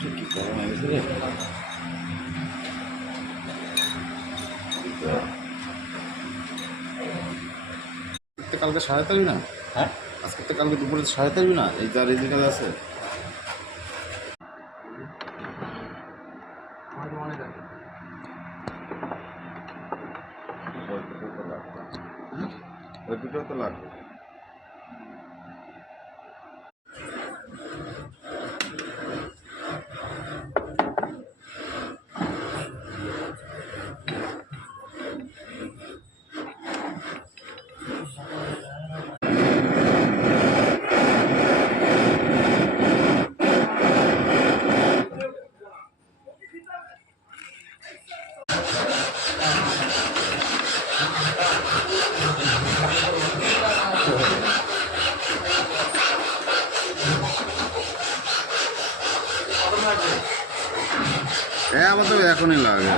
কি গরম হয়ে গেছে রে। কালকে সাড়ে তারবি না? হ্যাঁ, আজকে তো কালকে দুপুরে সাড়ে তারবি না? এই যার এই জায়গায় আছে ওই দুটো তো লাগবে। হ্যাঁ, আমার তো এখনই লাগে।